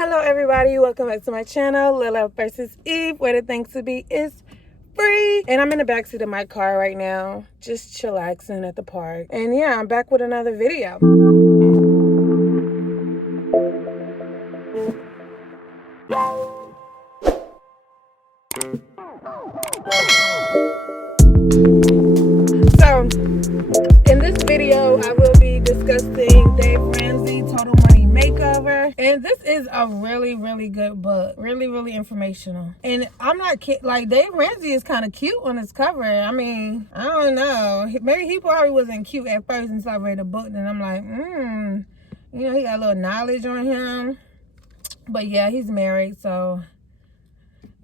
Hello everybody, welcome back to my channel, Lila versus Eve, where the thing to be is free. And I'm in the backseat of my car right now, just chillaxing at the park. And yeah, I'm back with another video. So, in this video, I will be discussing Dave Ramsey, Total Money Makeover. And this is a really good book. Really informational. And I'm not kidding. Like, Dave Ramsey is kind of cute on his cover. I mean, I don't know. Maybe he probably wasn't cute at first until I read the book. And I'm like, you know, he got a little knowledge on him. But yeah, he's married. So,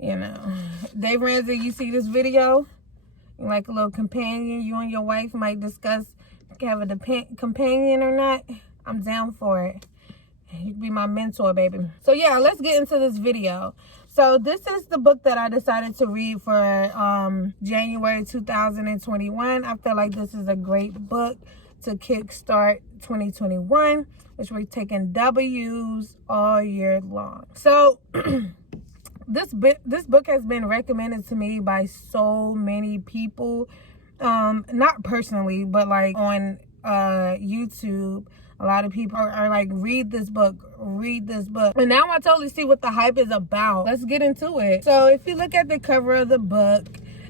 you know. Dave Ramsey, you see this video? Like a little companion, you and your wife might discuss have a companion or not. I'm down for it. You can be my mentor, baby. So yeah, let's get into this video. So this is the book that I decided to read for January 2021. I feel like this is a great book to kickstart 2021, which we're taking W's all year long. So this book has been recommended to me by so many people, not personally, but like on YouTube. A lot of people are like, read this book, and now I totally see what the hype is about. Let's get into it. So if you look at the cover of the book,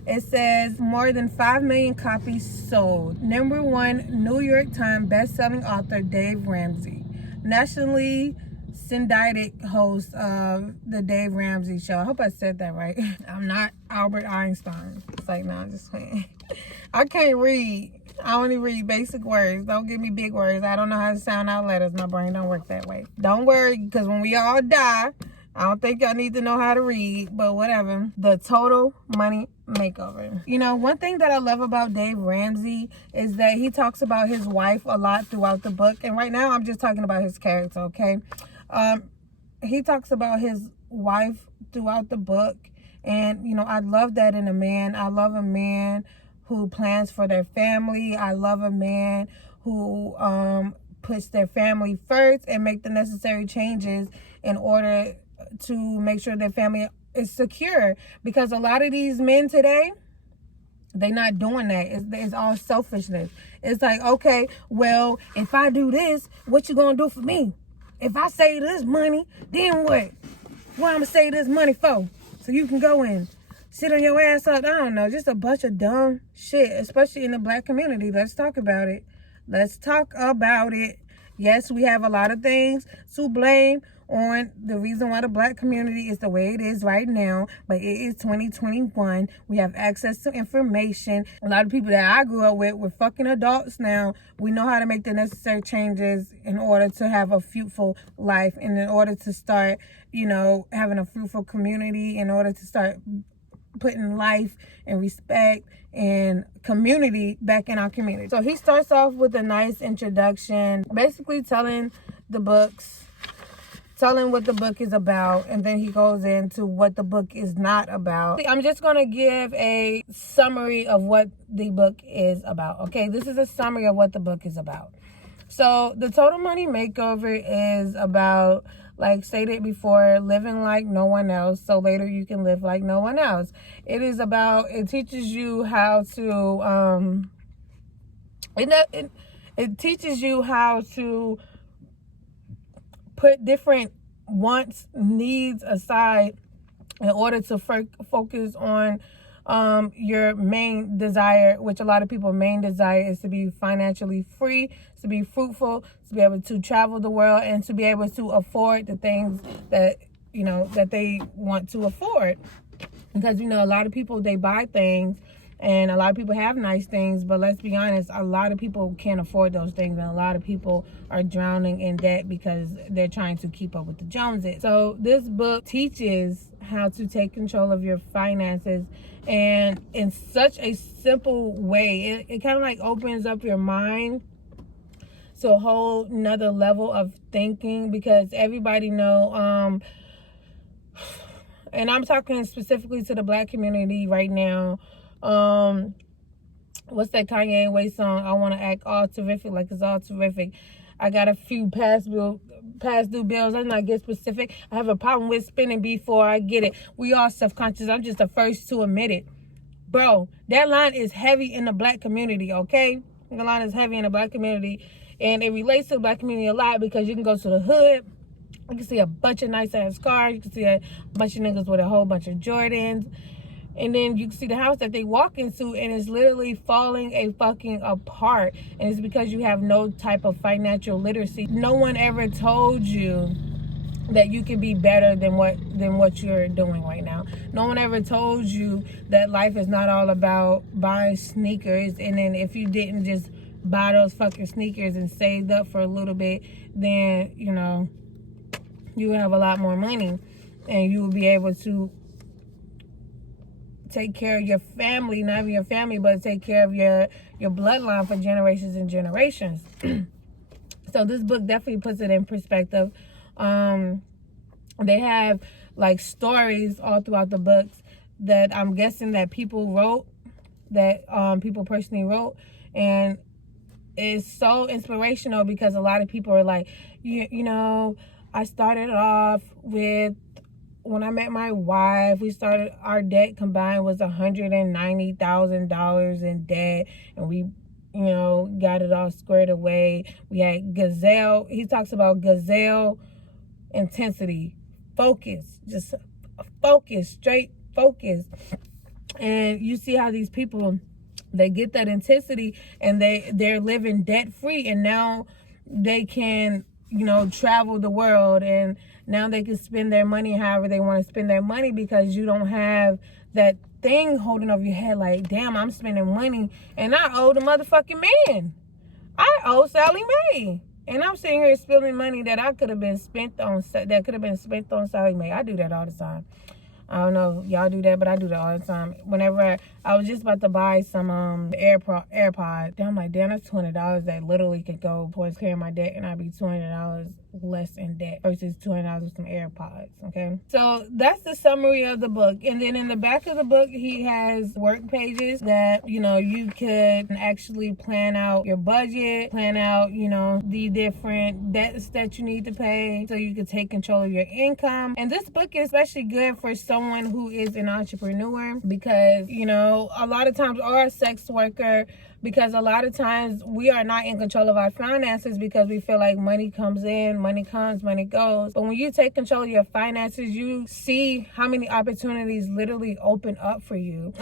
it says more than 5 million copies sold. #1 New York Times best-selling author Dave Ramsey, nationally syndicated host of the Dave Ramsey Show. I hope I said that right. I'm not Albert Einstein. It's like, no, I'm just saying. I can't read. I only read basic words. Don't give me big words. I don't know how to sound out letters. My brain don't work that way. Don't worry, because when we all die, I don't think y'all need to know how to read, but whatever. The Total Money Makeover. You know, one thing that I love about Dave Ramsey is that he talks about his wife a lot throughout the book. And right now, I'm just talking about his character, okay? He talks about his wife throughout the book. And, you know, I love that in a man. I love a man who plans for their family. I love a man who puts their family first and make the necessary changes in order to make sure their family is secure. Because a lot of these men today, they're not doing that. It's all selfishness. It's like, okay, well, if I do this, what you gonna do for me? If I save this money, then what? What I'm gonna save this money for? So you can go and sit on your ass up. I don't know, just a bunch of dumb shit, especially in the black community. Let's talk about it. Let's talk about it. Yes, we have a lot of things to blame on the reason why the black community is the way it is right now, but it is 2021. We have access to information. A lot of people that I grew up with, we're fucking adults now. We know how to make the necessary changes in order to have a fruitful life, and in order to start, you know, having a fruitful community, in order to start putting life and respect and community back in our community. So he starts off with a nice introduction, basically telling what the book is about, and then he goes into what the book is not about. I'm just going to give a summary of what the book is about. Okay, this is a summary of what the book is about. So the Total Money Makeover is about, like stated before, living like no one else so later you can live like no one else. It is about, it teaches you how to it teaches you how to put different wants, needs aside in order to focus on your main desire, which a lot of people's main desire is to be financially free, to be fruitful, to be able to travel the world, and to be able to afford the things that, you know, that they want to afford. Because, you know, a lot of people, they buy things, and a lot of people have nice things, but let's be honest, a lot of people can't afford those things, and a lot of people are drowning in debt because they're trying to keep up with the Joneses. So this book teaches how to take control of your finances, and in such a simple way. It kind of like opens up your mind to a whole nother level of thinking, because everybody know, and I'm talking specifically to the black community right now. What's that Kanye West song? I want to act all terrific like it's all terrific. I got a few past due bills. Let's not get specific. I have a problem with spending before I get it. We all self-conscious. I'm just the first to admit it. Bro, that line is heavy in the black community, okay? The line is heavy in the black community. And it relates to the black community a lot because you can go to the hood. You can see a bunch of nice-ass cars. You can see a bunch of niggas with a whole bunch of Jordans. And then you can see the house that they walk into, and it's literally falling a fucking apart. And it's because you have no type of financial literacy. No one ever told you that you can be better than what you're doing right now. No one ever told you that life is not all about buying sneakers, and then if you didn't just buy those fucking sneakers and saved up for a little bit, then, you know, you have a lot more money and you will be able to take care of your family, not even your family, but take care of your bloodline for generations and generations. So this book definitely puts it in perspective. They have like stories all throughout the books that I'm guessing that people wrote, that people personally wrote, and it's so inspirational because a lot of people are like, you know, I started off with, when I met my wife, our debt combined was $190,000 in debt, and we, you know, got it all squared away. We had gazelle. He talks about gazelle intensity, focus, just focus, straight focus. And you see how these people, they get that intensity and they're living debt free, and now they can, you know, travel the world, and now they can spend their money however they want to spend their money because you don't have that thing holding over your head like, damn, I'm spending money and I owe the motherfucking man. I owe Sally Mae. And I'm sitting here spending money that could have been spent on Sally Mae. I do that all the time. I don't know if y'all do that, but I do that all the time. Whenever I was just about to buy some AirPods, I'm like, damn, that's $20 that literally could go towards clearing my debt, and I'd be $200 less in debt versus $200 with some AirPods, okay? So that's the summary of the book. And then in the back of the book, he has work pages that, you know, you could actually plan out your budget, plan out, you know, the different debts that you need to pay so you can take control of your income. And this book is especially good for someone who is an entrepreneur because, you know, a lot of times, or a sex worker, because a lot of times we are not in control of our finances because we feel like money comes in, money comes, money goes. But when you take control of your finances, you see how many opportunities literally open up for you.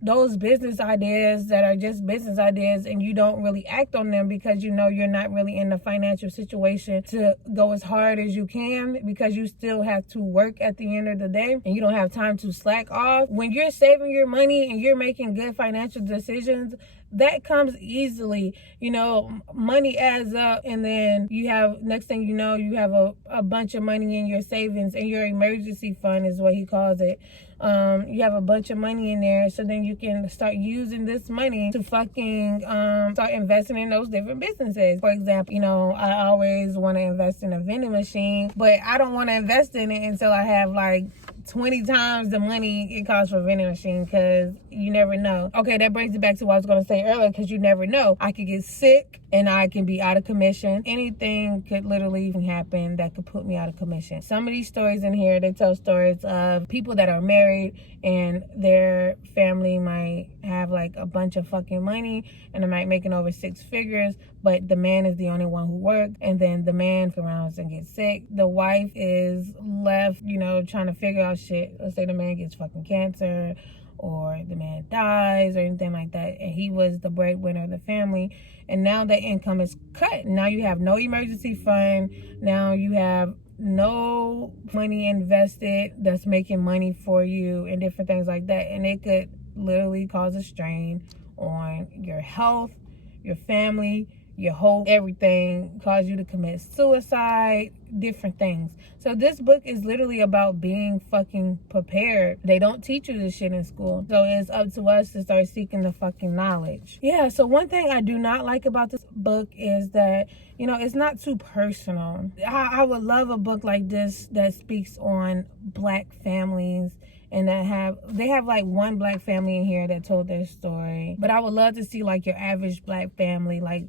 Those business ideas that are just business ideas, and you don't really act on them because you know you're not really in the financial situation to go as hard as you can, because you still have to work at the end of the day and you don't have time to slack off. When you're saving your money and you're making good financial decisions, that comes easily. You know, money adds up, and then you have, next thing you know, you have a bunch of money in your savings, and your emergency fund is what he calls it. You have a bunch of money in there, so then you can start using this money to fucking start investing in those different businesses. For example, you know, I always want to invest in a vending machine, but I don't want to invest in it until I have like 20 times the money it costs for a vending machine, because you never know. Okay, that brings it back to what I was going to say earlier, because you never know. I could get sick and I can be out of commission. Anything could literally happen that could put me out of commission. Some of these stories in here, they tell stories of people that are married and their family might have like a bunch of fucking money and they might making over 6 figures, but the man is the only one who worked, and then the man comes around and gets sick. The wife is left, you know, trying to figure out shit. Let's say the man gets fucking cancer, or the man dies, or anything like that, and he was the breadwinner of the family, and now the income is cut. Now you have no emergency fund. Now you have no money invested that's making money for you, and different things like that, and it could literally cause a strain on your health, your family, your whole everything, cause you to commit suicide, different things. So this book is literally about being fucking prepared. They don't teach you this shit in school, so it's up to us to start seeking the fucking knowledge. Yeah, so one thing I do not like about this book is that, you know, it's not too personal. I would love a book like this that speaks on black families, and they have like one black family in here that told their story. But I would love to see like your average black family, like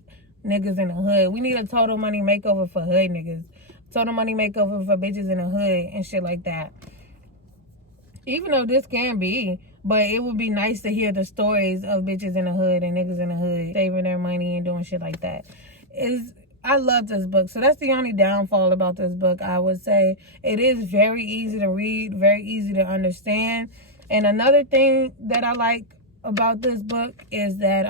niggas in the hood. We need a total money makeover for hood niggas. Total Money Makeover for bitches in the hood and shit like that. Even though this can be, but it would be nice to hear the stories of bitches in the hood and niggas in the hood saving their money and doing shit like that. I love this book. So that's the only downfall about this book, I would say. It is very easy to read, very easy to understand. And another thing that I like about this book is that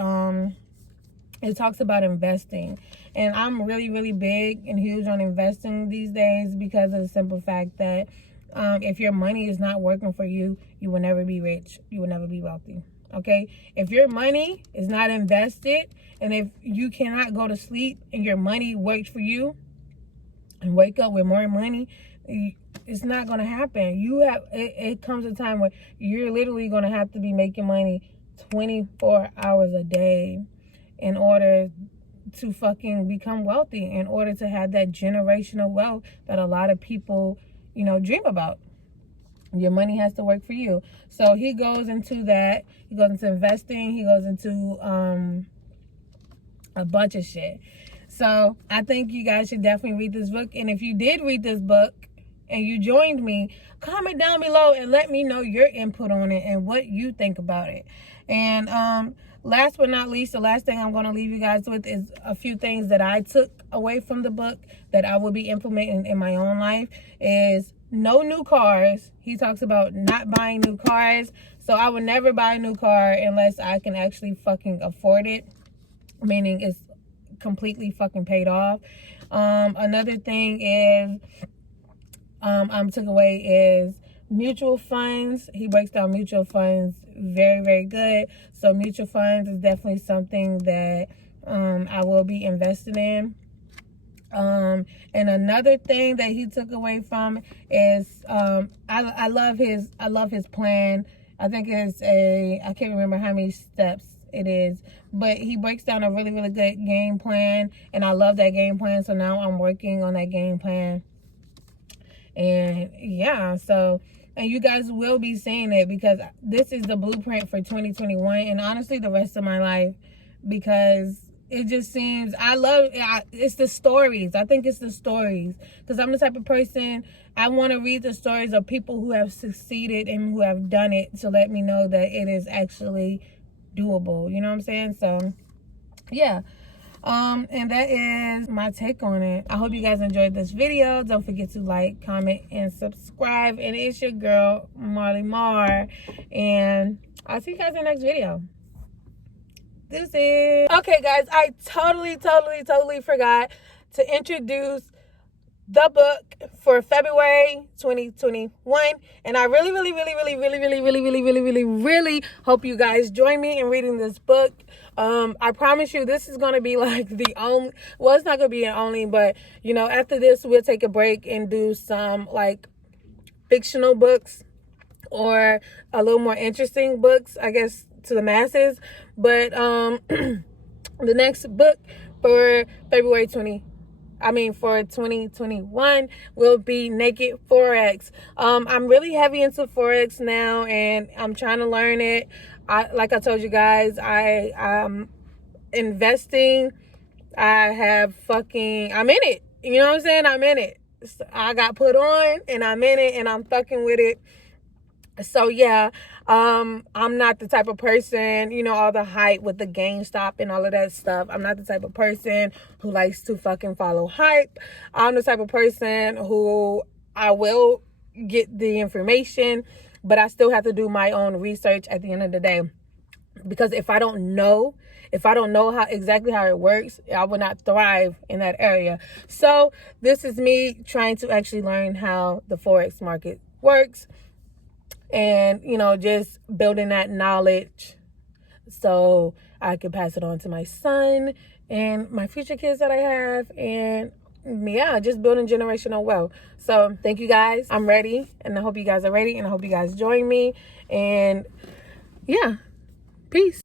it talks about investing. And I'm really, really big and huge on investing these days because of the simple fact that if your money is not working for you, you will never be rich. You will never be wealthy. Okay? If your money is not invested, and if you cannot go to sleep and your money works for you and wake up with more money, it's not going to happen. It comes a time where you're literally going to have to be making money 24 hours a day in order to fucking become wealthy, in order to have that generational wealth that a lot of people, dream about. Your money has to work for you. So he goes into that. He goes into investing. He goes into a bunch of shit. So I think you guys should definitely read this book. And if you did read this book and you joined me, comment down below and let me know your input on it and what you think about it. And last but not least, the last thing I'm going to leave you guys with is a few things that I took away from the book that I will be implementing in my own life. Is no new cars. He talks about not buying new cars. So I would never buy a new car unless I can actually fucking afford it, meaning it's completely fucking paid off. Another thing is I took away is mutual funds. He breaks down mutual funds very, very good. So mutual funds is definitely something that I will be investing in. And another thing that he took away from is I love his plan. I think it's I can't remember how many steps it is, but he breaks down a really, really good game plan, and I love that game plan. So now I'm working on that game plan. And yeah, and you guys will be seeing it because this is the blueprint for 2021 and honestly the rest of my life, because it just seems, it's the stories. I think it's the stories, because I'm the type of person, I want to read the stories of people who have succeeded and who have done it to let me know that it is actually doable. You know what I'm saying? So yeah. And that is my take on it. I hope you guys enjoyed this video. Don't forget to like, comment, and subscribe. And it's your girl, Marley Mar. And I'll see you guys in the next video. Okay, guys, I totally forgot to introduce the book for February 2021, and I really hope you guys join me in reading this book. I promise you this is going to be like the only, well, it's not going to be an only, but after this we'll take a break and do some like fictional books or a little more interesting books, I guess, to the masses. But the next book for for 2021 will be Naked Forex. I'm really heavy into Forex now, and I'm trying to learn it. Like I told you guys, I'm investing. I'm in it. You know what I'm saying? I'm in it. So I got put on, and I'm in it, and I'm fucking with it. So yeah, I'm not the type of person, all the hype with the GameStop and all of that stuff. I'm not the type of person who likes to fucking follow hype. I'm the type of person who I will get the information, but I still have to do my own research at the end of the day. Because if I don't know exactly how it works, I will not thrive in that area. So this is me trying to actually learn how the Forex market works. And, just building that knowledge so I can pass it on to my son and my future kids that I have. And yeah, just building generational wealth. So thank you guys. I'm ready, and I hope you guys are ready, and I hope you guys join me. And yeah, peace.